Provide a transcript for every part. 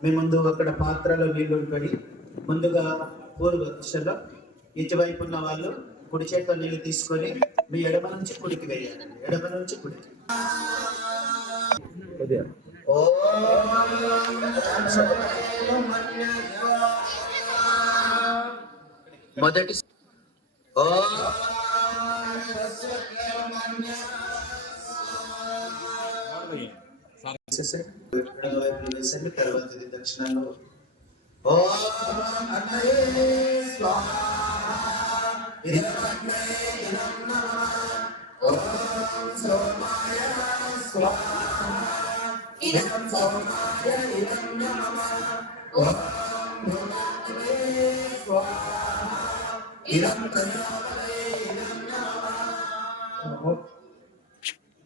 మీ ముందు అక్కడ పాత్రలో నీళ్లు పడి ముందుగా పూర్వ దిశలో ఇటువైపు ఉన్న వాళ్ళు కుడి చేతిలో నీళ్లు తీసుకొని మీ ఎడమ నుంచి కుడికి వేయాలి. ఎడమ నుంచి కుడికి. మొదటి తర్వాత దక్షిణంలో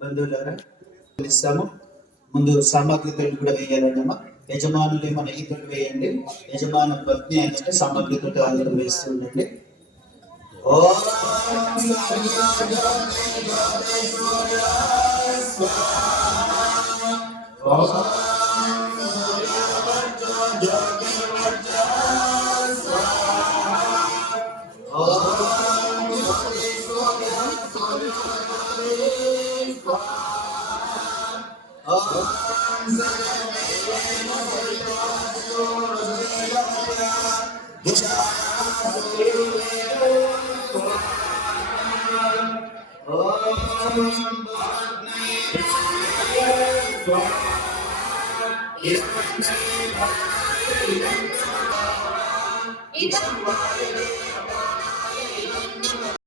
బంధువులారా ఇస్తాము. ముందు సామగ్రితో కూడా వేయాలన్నమా. యజమానులు మన నెయ్యితో వేయండి. యజమాన పత్ని అంటే సామగ్రితో ఆయుధం వేస్తూ ఉండండి.